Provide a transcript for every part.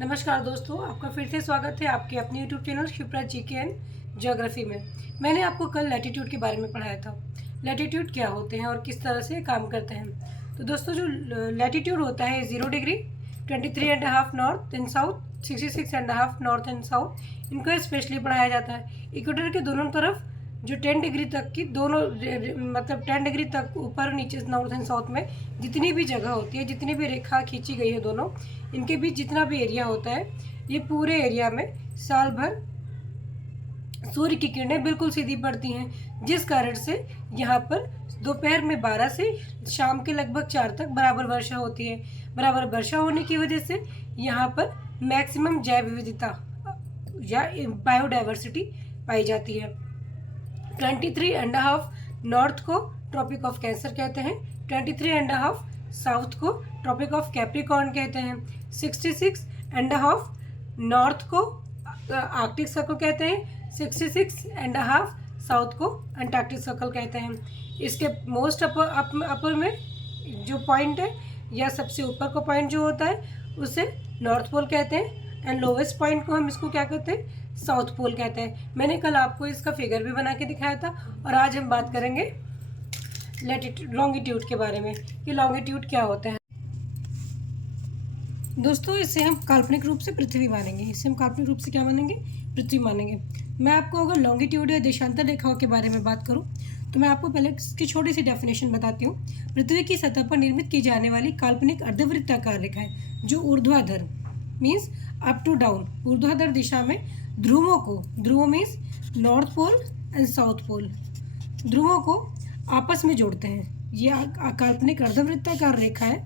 नमस्कार दोस्तों, आपका फिर से स्वागत है आपके अपने YouTube channel Shipra GK and geography में। मैंने आपको कल लैटिट्यूड के बारे में पढ़ाया था। लैटिट्यूड क्या होते हैं और किस तरह से काम करते हैं। तो दोस्तों, जो लैटिट्यूड होता है 0 degree, 23.5 north and south, 66.5 north and south, इनको स्पेशली पढ़ाया जाता है। इक्वेटर के दोनों तरफ जो 10 डिग्री तक की दोनों मतलब 10 डिग्री तक ऊपर नीचे नॉर्थ एंड साउथ में जितनी भी जगह होती है, जितनी भी रेखा खींची गई है दोनों, इनके बीच जितना भी एरिया होता है, ये पूरे एरिया में साल भर सूर्य की किरणें बिल्कुल सीधी पड़ती हैं, जिस कारण से यहाँ पर दोपहर में 12 से शाम के लगभग 4 तक बराबर वर्षा होती है। बराबर वर्षा होने की वजह से यहाँ पर मैक्सिमम जैव विविधता या बायोडाइवर्सिटी पाई जाती है। 23.5 नॉर्थ को ट्रॉपिक ऑफ कैंसर कहते हैं, 23.5 साउथ को ट्रॉपिक ऑफ कैप्रिकॉर्न कहते हैं, 66.5 नॉर्थ को आर्कटिक सर्कल कहते हैं, 66.5 साउथ को अंटार्कटिक सर्कल कहते हैं। इसके मोस्ट अपर में जो पॉइंट है या सबसे ऊपर का पॉइंट जो होता है उसे नॉर्थ पोल कहते हैं, एंड लोवेस्ट पॉइंट को हम इसको क्या कहते हैं, साउथ पोल कहते हैं। मैंने कल आपको इसका फिगर भी बना के दिखाया था। और आज हम बात करेंगे लैटिट्यूड लॉन्गिट्यूड के बारे में कि लॉन्गिट्यूड क्या होता है। दोस्तों, इससे हम काल्पनिक रूप से पृथ्वी मानेंगे। इससे हम काल्पनिक रूप से क्या मानेंगे, पृथ्वी मानेंगे। मैं आपको अगर लॉन्गिट्यूड या देशांतर रेखाओं के बारे में बात करूं तो मैं आपको पहले इसकी छोटी सी डेफिनेशन बताती हूँ। पृथ्वी की सतह पर निर्मित की जाने वाली काल्पनिक अर्धवृत्ताकार रेखा है जो ऊर्ध्वाधर मीन्स अप टू डाउन, ऊर्ध्वाधर दिशा में ध्रुवों को, ध्रुव means north pole and south pole, ध्रुवों को आपस में जोड़ते हैं। ये काल्पनिक अर्धवृत्ताकार रेखा है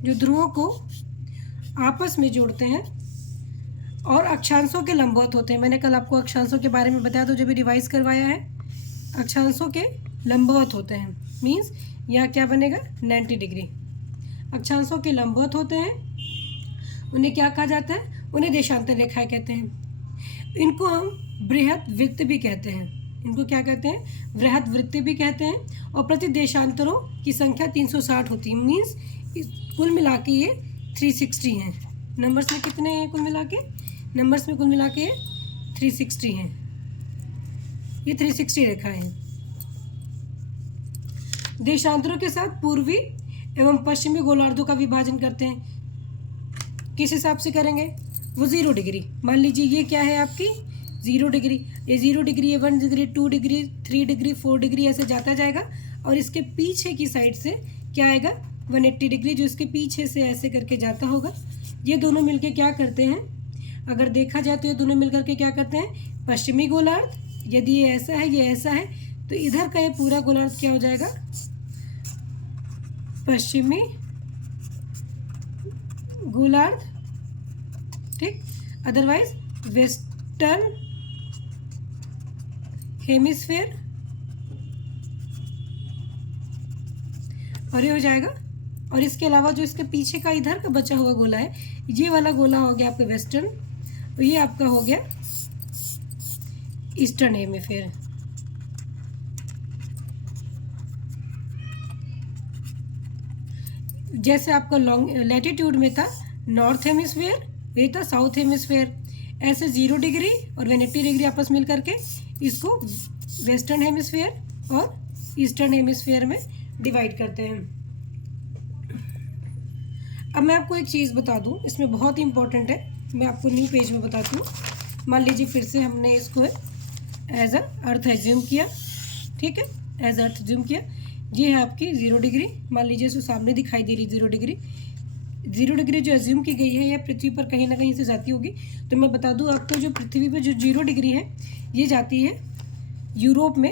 जो ध्रुवों को आपस में जोड़ते हैं और अक्षांशों के लंबवत होते हैं। मैंने कल आपको अक्षांशों के बारे में बताया तो जो भी रिवाइज करवाया है, अक्षांशों के लंबवत होते हैं मीन्स यहाँ क्या बनेगा 90 डिग्री। अक्षांशों के लंबवत होते हैं, उन्हें क्या कहा जाता है, उन्हें देशांतर रेखाएं कहते हैं। इनको हम बृहद वृत्त भी कहते हैं। इनको क्या कहते हैं, बृहद वृत्त भी कहते हैं। और प्रति देशांतरों की संख्या 360 होती है मीन्स कुल मिला के ये 360 हैं। नंबर्स में कितने हैं कुल मिला के, नंबर्स में कुल मिला के 360 हैं। ये 360 रेखा है। देशांतरों के साथ पूर्वी एवं पश्चिमी गोलार्धों का विभाजन करते हैं। किस हिसाब से करेंगे, वो 0 डिग्री। मान लीजिए ये क्या है आपकी 0 डिग्री, ये 0 डिग्री, ये 1 डिग्री, 2 डिग्री, 3 डिग्री, 4 डिग्री ऐसे जाता जाएगा। और इसके पीछे की साइड से क्या आएगा 180 डिग्री, जो इसके पीछे से ऐसे करके जाता होगा। ये दोनों मिलके क्या करते हैं, अगर देखा जाए तो ये दोनों मिलकर के क्या करते हैं, पश्चिमी गोलार्ध। यदि ये ऐसा है, ये ऐसा है, तो इधर का ये पूरा गोलार्ध क्या हो जाएगा, पश्चिमी गोलार्ध, ठीक। अदरवाइज वेस्टर्न हेमिस्फेयर, और ये हो जाएगा। और इसके अलावा जो इसके पीछे का इधर का बचा हुआ गोला है, ये वाला गोला हो गया आपका वेस्टर्न, और ये आपका हो गया ईस्टर्न हेमिस्फेयर। जैसे आपका लॉन्ग लैटिट्यूड में था नॉर्थ हेमिस्फेयर, ये था साउथ हेमिस्फेयर। ऐसे 0 डिग्री और 180 डिग्री आपस मिल करके इसको वेस्टर्न हेमिस्फेयर और ईस्टर्न हेमिस्फेयर में डिवाइड करते हैं। अब मैं आपको एक चीज़ बता दूं, इसमें बहुत ही इंपॉर्टेंट है, मैं आपको न्यू पेज में बताती हूँ। मान लीजिए फिर से हमने इसको एज अ अर्थ एज्यूम किया, ठीक है, एज अर्थ एज्यूम किया। ये है आपकी 0 डिग्री, मान लीजिए इसको सामने दिखाई दे रही 0 डिग्री। 0 डिग्री जो एज्यूम की गई है यह पृथ्वी पर कहीं ना कहीं से जाती होगी। तो मैं बता दूं आपको, जो पृथ्वी पर जो 0 डिग्री है ये जाती है यूरोप में,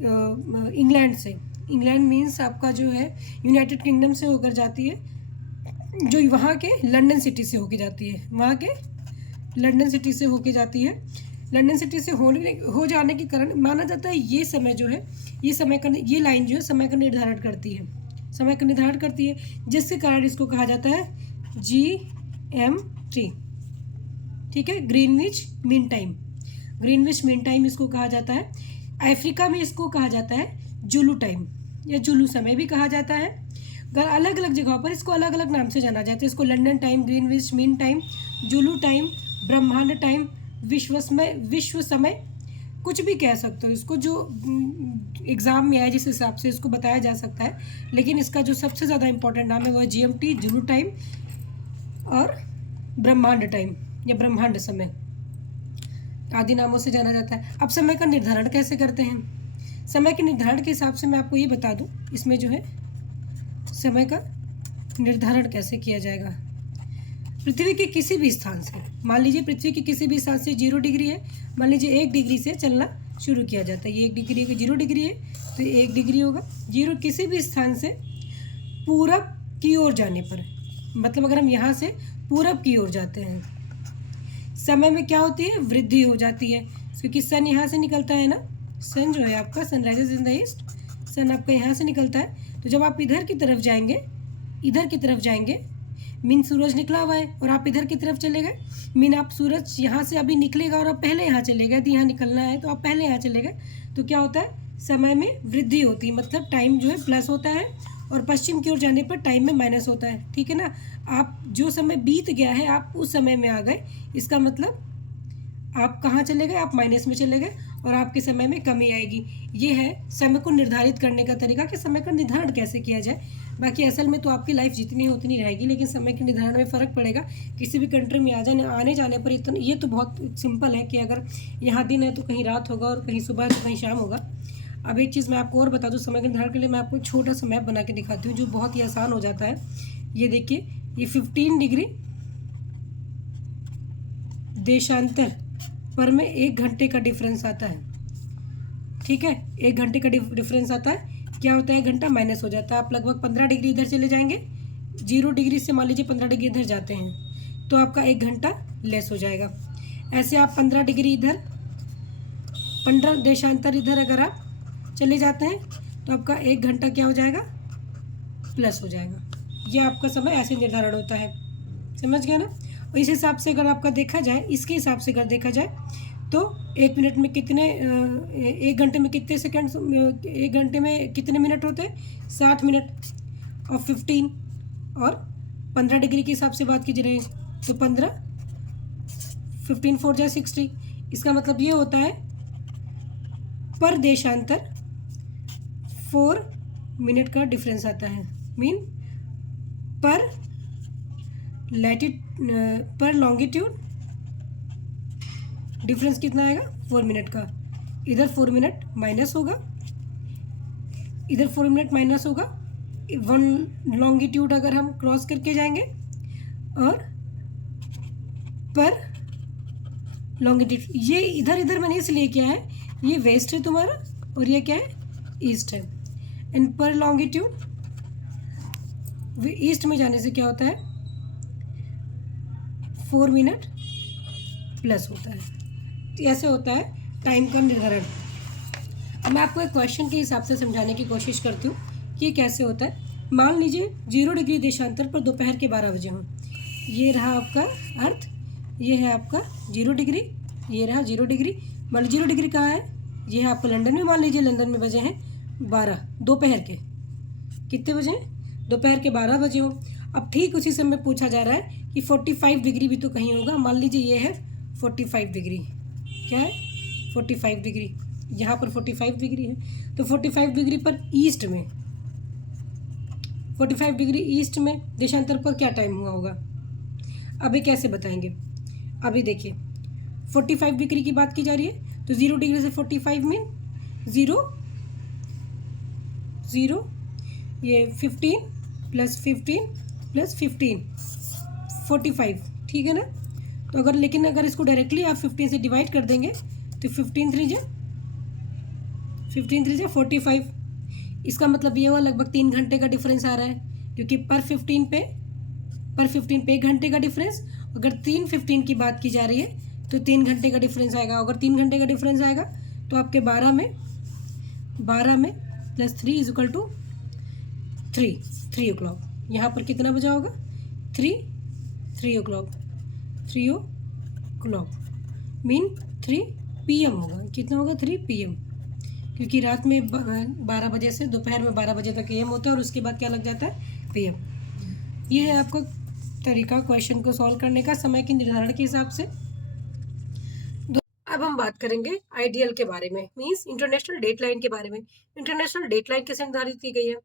इंग्लैंड से। इंग्लैंड मीन्स आपका जो है यूनाइटेड किंगडम से होकर जाती है, जो वहाँ के लंदन सिटी से होके जाती है, वहाँ के लंदन सिटी से होके जाती है। लंदन सिटी से हो जाने के कारण माना जाता है ये समय जो है, ये समय का, ये लाइन जो है समय का निर्धारण करती है, समय का निर्धारण करती है, जिसके कारण इसको कहा जाता है GMT, ठीक है, Greenwich mean time. Greenwich mean time इसको कहा जाता है। अफ्रीका में इसको कहा जाता है जुलू टाइम या जुलू समय भी कहा जाता है। अगर अलग अलग जगहों पर इसको अलग अलग नाम से जाना जाता है। इसको London time, Greenwich mean time, Zulu time, ब्रह्मांड टाइम, विश्व समय, कुछ भी कह सकते हो इसको, जो एग्ज़ाम में आए जिस हिसाब से इसको बताया जा सकता है। लेकिन इसका जो सबसे ज़्यादा इंपॉर्टेंट नाम है वो है GMT, जुलू टाइम और ब्रह्मांड टाइम या ब्रह्मांड समय आदि नामों से जाना जाता है। अब समय का निर्धारण कैसे करते हैं? समय के निर्धारण के हिसाब से मैं आपको ये बता दूं, इसमें जो है समय का निर्धारण कैसे किया जाएगा। पृथ्वी के किसी भी स्थान से, मान लीजिए पृथ्वी के किसी भी स्थान से 0 डिग्री है, मान लीजिए 1 डिग्री से चलना शुरू किया जाता है। ये 1 डिग्री है, 0 डिग्री है तो 1 डिग्री होगा। 0 किसी भी स्थान से पूरब की ओर जाने पर, मतलब अगर हम यहाँ से पूरब की ओर जाते हैं, समय में क्या होती है? वृद्धि हो जाती है, क्योंकि सन यहाँ से निकलता है ना। सन जो है आपका, सनराइजेस इन द ईस्ट, सन आपका यहाँ से निकलता है। तो जब आप इधर की तरफ जाएंगे, मीन सूरज निकला हुआ है और आप इधर की तरफ चले गए, मीन आप सूरज यहाँ से अभी निकलेगा और आप पहले यहाँ चले गए, तो यहाँ निकलना है तो आप पहले यहाँ चले गए, तो क्या होता है? समय में वृद्धि होती है, मतलब टाइम जो है प्लस होता है और पश्चिम की ओर जाने पर टाइम में माइनस होता है। ठीक है ना। आप जो समय बीत गया है आप उस समय में आ गए, इसका मतलब आप कहाँ चले गए? आप माइनस में चले गए और आपके समय में कमी आएगी। ये है समय को निर्धारित करने का तरीका कि समय का निर्धारण कैसे किया जाए। बाकी असल में तो आपकी लाइफ जितनी है उतनी रहेगी, लेकिन समय के निर्धारण में फ़र्क पड़ेगा। किसी भी कंट्री में आने जाने पर इतना, ये तो बहुत सिंपल है कि अगर यहाँ दिन है तो कहीं रात होगा और कहीं सुबह तो कहीं शाम होगा। अब एक चीज़ मैं आपको और बता दूँ समय के निर्धारण के लिए, मैं आपको एक छोटा सा मैप बना के दिखाती हूँ जो बहुत ही आसान हो जाता है। ये देखिए, ये 15 डिग्री देशांतर पर में 1 घंटे का डिफरेंस आता है। ठीक है, 1 घंटे का डिफरेंस आता है। क्या होता है? 1 घंटा माइनस हो जाता है। आप लगभग 15 डिग्री इधर चले जाएंगे, 0 डिग्री से मान लीजिए 15 डिग्री इधर जाते हैं तो आपका 1 घंटा लेस हो जाएगा। ऐसे आप 15 डिग्री इधर, 15 देशांतर इधर अगर आप चले जाते हैं तो आपका 1 घंटा क्या हो जाएगा? प्लस हो जाएगा। यह आपका समय ऐसे निर्धारण होता है, समझ गया ना। और इस हिसाब से अगर आपका देखा जाए, इसके हिसाब से अगर देखा जाए तो 1 मिनट में कितने, 1 घंटे में कितने सेकंड, 1 घंटे में कितने मिनट होते हैं? 60 मिनट। और 15 और 15 डिग्री के हिसाब से बात की जा रही है तो 15, 15 4 जा 60। इसका मतलब ये होता है पर देशांतर 4 मिनट का डिफरेंस आता है। मीन पर पर लॉन्गिट्यूड डिफरेंस कितना आएगा? 4 मिनट का। इधर 4 मिनट माइनस होगा, इधर 4 मिनट माइनस होगा, 1 लॉन्गिट्यूड अगर हम क्रॉस करके जाएंगे, और पर लॉन्गिट्यूड ये इधर मैंने इसलिए किया है, ये वेस्ट है तुम्हारा और ये क्या है? ईस्ट है। एंड पर लॉन्गिट्यूड ईस्ट में जाने से क्या होता है? 4 मिनट प्लस होता है। तो ऐसे होता है टाइम का निर्धारण। अब मैं आपको एक क्वेश्चन के हिसाब से समझाने की कोशिश करती हूँ कि ये कैसे होता है। मान लीजिए 0 डिग्री देशांतर पर दोपहर के 12 बजे हों। ये रहा आपका अर्थ, ये है आपका 0 डिग्री, ये रहा 0 डिग्री। मान लीजिए 0 डिग्री कहाँ है? ये है आपका लंदन में। मान लीजिए लंदन में बजे हैं 12 दोपहर के। कितने बजे हैं? दोपहर के 12 बजे हो। अब ठीक उसी समय पूछा जा रहा है कि 45 डिग्री भी तो कहीं होगा। मान लीजिए ये है 45 डिग्री। क्या है? 45 डिग्री। यहाँ पर 45 डिग्री है तो 45 डिग्री पर ईस्ट में, 45 डिग्री ईस्ट में देशांतर पर क्या टाइम हुआ होगा? अभी कैसे बताएंगे? अभी देखिए 45 डिग्री की बात की जा रही है तो 0 डिग्री से 45 में 0 ये 15 प्लस 15 प्लस 15 45, ठीक है ना। तो अगर लेकिन अगर इसको डायरेक्टली आप 15 से डिवाइड कर देंगे तो 15 3 जा 45। इसका मतलब ये हुआ लगभग 3 घंटे का डिफरेंस आ रहा है, क्योंकि पर 15 पे 1 घंटे का डिफरेंस। अगर 3:15 की बात की जा रही है तो 3 घंटे का डिफरेंस आएगा। अगर 3 घंटे का डिफरेंस आएगा तो आपके 12 में plus 3 is equal to 3 o'clock। यहाँ पर कितना बजा होगा? 3 o'clock मीन 3 PM होगा। कितना होगा? 3 PM, क्योंकि रात में 12 बजे से दोपहर में 12 बजे तक AM होता है और उसके बाद क्या लग जाता है? PM। ये है आपका तरीका क्वेश्चन को सॉल्व करने का समय के निर्धारण के हिसाब से। अब हम बात करेंगे आइडियल के बारे में, मींस इंटरनेशनल डेटलाइन के बारे में। इंटरनेशनल डेटलाइन कैसे निर्धारित की गई है?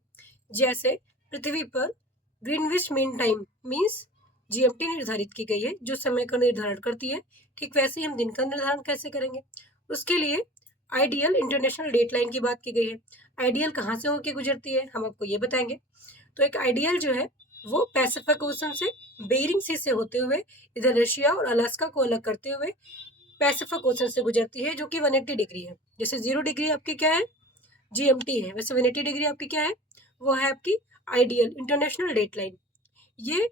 जैसे पृथ्वी पर Greenwich mean time means GMT निर्धारित की गई है, जो समय का निर्धारण करती है। ठीक वैसे ही हम दिन का निर्धारण कैसे करेंगे? उसके लिए आइडियल इंटरनेशनल डेटलाइन की बात की गई है। आइडियल कहाँ से होकर गुजरती है, हम आपको ये बताएंगे। तो एक आइडियल जो है वो पैसिफिक ओशन से बेरिंग सी से होते हुए इधर रशिया और अलास्का को अलग करते हुए पैसिफिक ओशन से गुजरती है, जो कि 180 डिग्री है। जैसे 0 डिग्री आपकी क्या है? GMT है। वैसे 180 डिग्री आपकी क्या है? वो है आपकी आइडियल इंटरनेशनल डेटलाइन। ये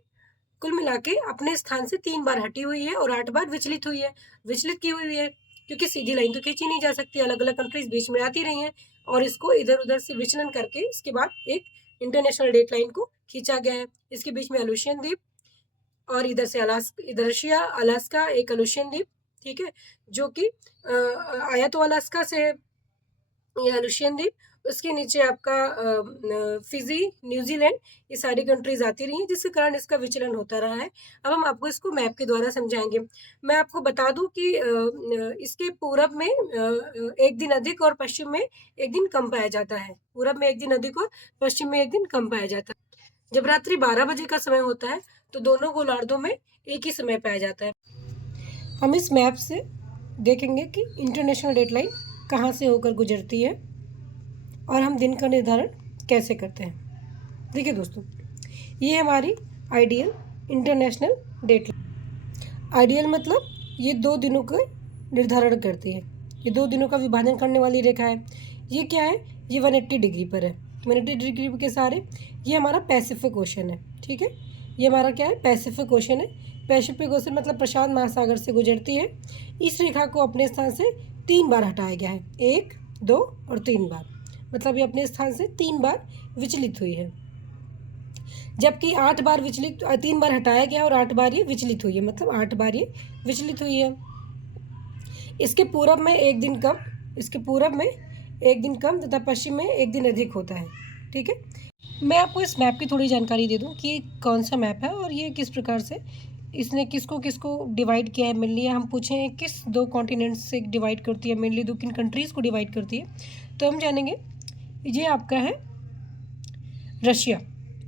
कुल मिला के अपने स्थान से 3 बार हटी हुई है और 8 बार विचलित हुई है। विचलित की हुई है क्योंकि सीधी लाइन तो खींची नहीं जा सकती, अलग अलग कंट्रीज बीच में आती रही हैं और इसको इधर उधर से विचलन करके इसके बाद एक इंटरनेशनल डेटलाइन को खींचा गया है। इसके बीच में अलूशियन द्वीप और इधर से इधर रशिया अलास्का एक अलूशियन द्वीप, ठीक है, जो कि आया तो अलास्का से ये अलूशियन द्वीप, उसके नीचे आपका फिजी न्यूजीलैंड, ये सारी कंट्रीज आती रही हैं, जिसके कारण इसका विचलन होता रहा है। अब हम आपको इसको मैप के द्वारा समझाएंगे। मैं आपको बता दूं कि इसके पूरब में एक दिन अधिक और पश्चिम में एक दिन कम पाया जाता है। पूरब में एक दिन अधिक और पश्चिम में एक दिन कम पाया जाता है। जब रात्रि 12 बजे का समय होता है तो दोनों गोलार्धों में एक ही समय पाया जाता है। हम इस मैप से देखेंगे कि इंटरनेशनल डेटलाइन कहाँ से होकर गुजरती है और हम दिन का निर्धारण कैसे करते हैं। देखिए दोस्तों, ये हमारी आइडियल इंटरनेशनल डेटलाइन। आइडियल मतलब ये 2 दिनों का निर्धारण करती है, ये 2 दिनों का विभाजन करने वाली रेखा है। ये क्या है? ये 180 डिग्री पर है। 180 डिग्री के सारे ये हमारा पैसिफिक ओशन है, ठीक है। ये हमारा क्या है? पैसिफिक ओशन है। पैसिफिक ओशन मतलब प्रशांत महासागर से गुजरती है। इस रेखा को अपने स्थान से 3 बार हटाया गया है, 1, 2 और 3 बार, मतलब ये अपने स्थान से 3 बार विचलित हुई है। जबकि 8 बार विचलित, 3 बार हटाया गया और 8 बार ये विचलित हुई है, मतलब 8 बार ये विचलित हुई है। इसके पूरब में एक दिन कम, इसके पूरब में एक दिन कम तथा पश्चिम में एक दिन अधिक होता है, ठीक है। मैं आपको इस मैप की थोड़ी जानकारी दे दूं कि ये कौन सा मैप है और ये किस प्रकार से इसने किसको किसको डिवाइड किया है। मेनली हम पूछें किस 2 कॉन्टिनेंट्स से डिवाइड करती है, मेनली 2 किन कंट्रीज़ को डिवाइड करती है, तो हम जानेंगे। ये आपका है रशिया,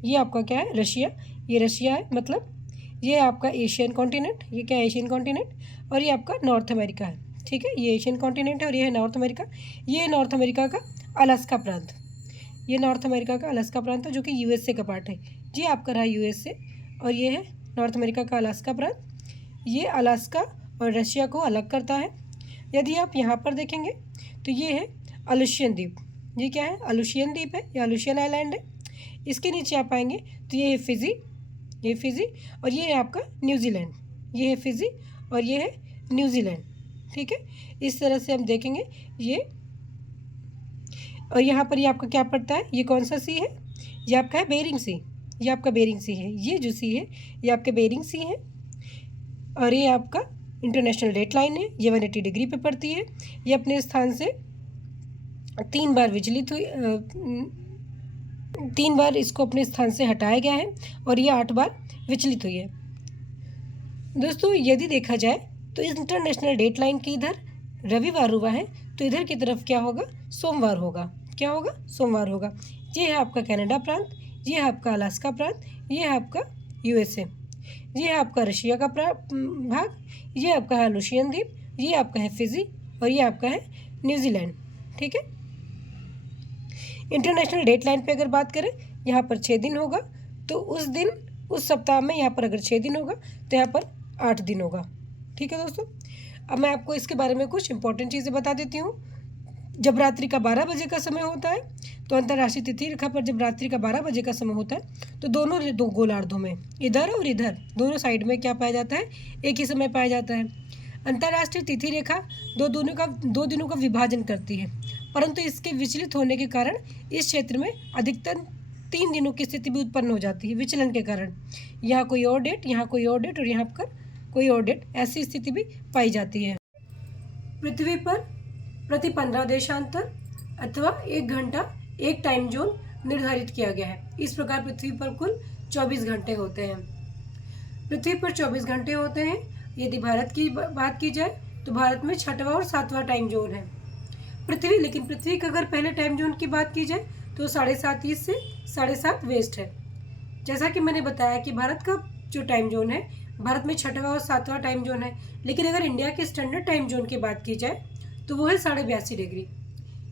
ये आपका क्या है? रशिया। ये रशिया है, मतलब ये आपका एशियन कॉन्टिनेंट, ये क्या है? Asian continent. और ये आपका नॉर्थ अमेरिका है, ठीक है। ये एशियन कॉन्टिनेंट है और ये है नॉर्थ अमेरिका। ये नॉर्थ अमेरिका का अलास्का प्रांत, ये नॉर्थ अमेरिका का अलास्का प्रांत है, जो कि USA का पार्ट है। ये आपका रहा USA और ये है नॉर्थ अमेरिका का अलास्का प्रांत। ये अलास्का और रशिया को अलग करता है। यदि आप यहाँ पर देखेंगे तो ये है अलूशियन द्वीप। ये क्या है? अलूशियन द्वीप है, या अलूशियन आइलैंड है। इसके नीचे आप आएंगे तो ये है फिजी, ये फिजी, और ये है आपका न्यूजीलैंड। ये है फिजी और ये है न्यूजीलैंड, ठीक है। इस तरह से हम देखेंगे ये। और यहाँ पर ये आपका क्या पड़ता है? ये कौन सा सी है? ये आपका है बेरिंग सी, ये आपका बेरिंग सी है। ये जो सी है ये आपके बेरिंग सी है और ये आपका इंटरनेशनल डेटलाइन है। ये 180 डिग्री पे पड़ती है। ये अपने स्थान से 3 बार विचलित हुई, 3 बार इसको अपने स्थान से हटाया गया है और ये 8 बार विचलित हुई है। दोस्तों, यदि देखा जाए तो इस इंटरनेशनल डेटलाइन के इधर रविवार हुआ है तो इधर की तरफ क्या होगा? सोमवार होगा। क्या होगा? सोमवार होगा। ये है आपका कनाडा प्रांत, ये है आपका अलास्का प्रांत, ये है आपका USA, ये है आपका रशिया का भाग, ये आपका है अलूशियन द्वीप, ये आपका है फिजी और ये आपका है न्यूजीलैंड, ठीक है। इंटरनेशनल डेटलाइन पे अगर बात करें, यहाँ पर 6 दिन होगा, तो उस दिन उस सप्ताह में यहाँ पर अगर 6 दिन होगा तो यहाँ पर 8 दिन होगा, ठीक है दोस्तों। अब मैं आपको इसके बारे में कुछ इंपॉर्टेंट चीज़ें बता देती हूँ। जब रात्रि का 12 बजे का समय होता है तो अंतर्राष्ट्रीय तिथि रेखा पर जब रात्रि का 12 बजे का समय होता है तो दोनों 2 गोलार्धों में, इधर और इधर, दोनों साइड में क्या पाया जाता है? एक ही समय पाया जाता है। अंतर्राष्ट्रीय तिथि रेखा 2 दिनों का विभाजन करती है, परंतु इसके विचलित होने के कारण इस क्षेत्र में अधिकतर 3 दिनों की स्थिति भी उत्पन्न हो जाती है विचलन के कारण। यहाँ कोई और डेट, यहाँ कोई और डेट और यहाँ पर कोई और डेट, ऐसी स्थिति भी पाई जाती है। पृथ्वी पर प्रति 15 देशांतर अथवा 1 घंटा एक टाइम जोन निर्धारित किया गया है। इस प्रकार पृथ्वी पर कुल 24 घंटे होते हैं। पृथ्वी पर 24 घंटे होते हैं। यदि भारत की बात की जाए तो भारत में 6वां और 7वां टाइम जोन है। लेकिन पृथ्वी का अगर पहले टाइम जोन की बात की जाए तो 7:30 ईस्ट से 7:30 वेस्ट है। जैसा कि मैंने बताया कि भारत का जो टाइम जोन है, भारत में 6वां और 7वां टाइम जोन है। लेकिन अगर इंडिया के स्टैंडर्ड टाइम जोन की बात की जाए तो वो है 82.5 डिग्री।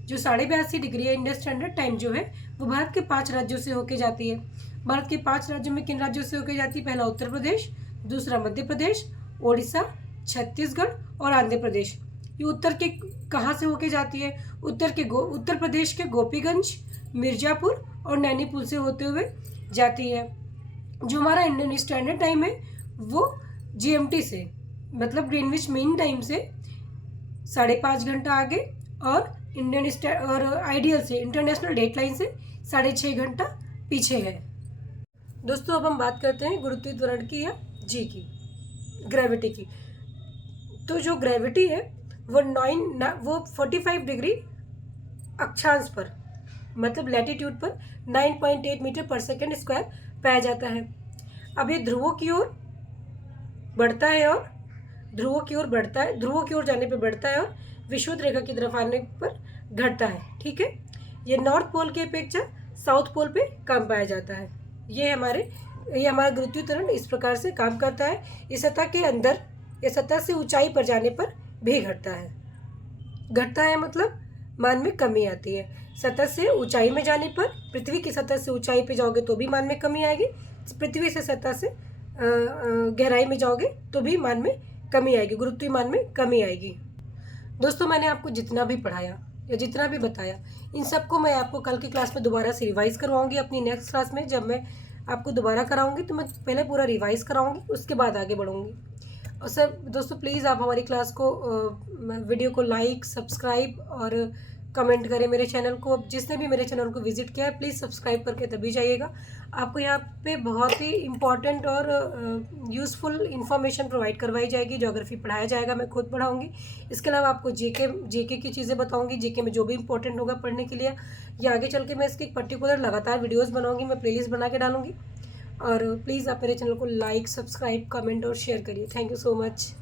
जो 82.5 डिग्री है इंडिया स्टैंडर्ड टाइम जो है, वो भारत के 5 राज्यों से होके जाती है। भारत के 5 राज्यों में किन राज्यों से होके जाती है? पहला उत्तर प्रदेश, दूसरा मध्य प्रदेश, ओडिशा, छत्तीसगढ़ और आंध्र प्रदेश। ये उत्तर के कहाँ से होके जाती है? उत्तर प्रदेश के गोपीगंज, मिर्जापुर और नैनीपुर से होते हुए जाती है। जो हमारा इंडियन स्टैंडर्ड टाइम है वो GMT से, मतलब ग्रीनविच मीन टाइम से 5.5 घंटा आगे और आइडियल से, इंटरनेशनल डेटलाइन से 6.5 घंटा पीछे है। दोस्तों अब हम बात करते हैं गुरुत्वाकर्षण की या जी की, ग्रेविटी की। तो जो ग्रेविटी है वो 45 डिग्री अक्षांश पर, मतलब लैटिट्यूड पर 9.8 मीटर पर सेकेंड स्क्वायर पाया जाता है। अब ये ध्रुवों की ओर बढ़ता है ध्रुवों की ओर जाने पर बढ़ता है और विषुवत रेखा की तरफ आने पर घटता है। ठीक है, ये नॉर्थ पोल की अपेक्षा साउथ पोल पे कम पाया जाता है। ये हमारा गुरुत्वाकर्षण इस प्रकार से काम करता है। इस सतह के अंदर या सतह से ऊंचाई पर जाने पर भी घटता है मतलब मान में कमी आती है। सतह से ऊंचाई में जाने पर, पृथ्वी की सतह से ऊंचाई पे जाओगे तो भी मान में कमी आएगी, पृथ्वी से सतह से गहराई में जाओगे तो भी मान में कमी आएगी, गुरुत्वीय मान में कमी आएगी। दोस्तों मैंने आपको जितना भी पढ़ाया या जितना भी बताया, इन सबको मैं आपको कल की क्लास में दोबारा से रिवाइज करवाऊंगी। अपनी नेक्स्ट क्लास में जब मैं आपको दोबारा कराऊंगी तो मैं पहले पूरा रिवाइज कराऊंगी, उसके बाद आगे बढ़ूंगी। और सर दोस्तों प्लीज़ आप हमारी क्लास को वीडियो को लाइक, सब्सक्राइब और कमेंट करें। मेरे चैनल को, जिसने भी मेरे चैनल को विजिट किया है प्लीज़ सब्सक्राइब करके तभी जाइएगा। आपको यहाँ पे बहुत ही इम्पॉर्टेंट और यूज़फुल इन्फॉर्मेशन प्रोवाइड करवाई जाएगी। ज्योग्राफी पढ़ाया जाएगा, मैं खुद पढ़ाऊँगी। इसके अलावा आपको जीके की चीज़ें बताऊँगी। जीके में जो भी इम्पोर्टेंट होगा पढ़ने के लिए, या आगे चल के मैं इसकी पर्टिकुलर लगातार वीडियोज़ बनाऊँगी, मैं प्लेलिस्ट बना के डालूँगी। और प्लीज़ आप मेरे चैनल को लाइक, सब्सक्राइब, कमेंट और शेयर करिए। Thank you so much.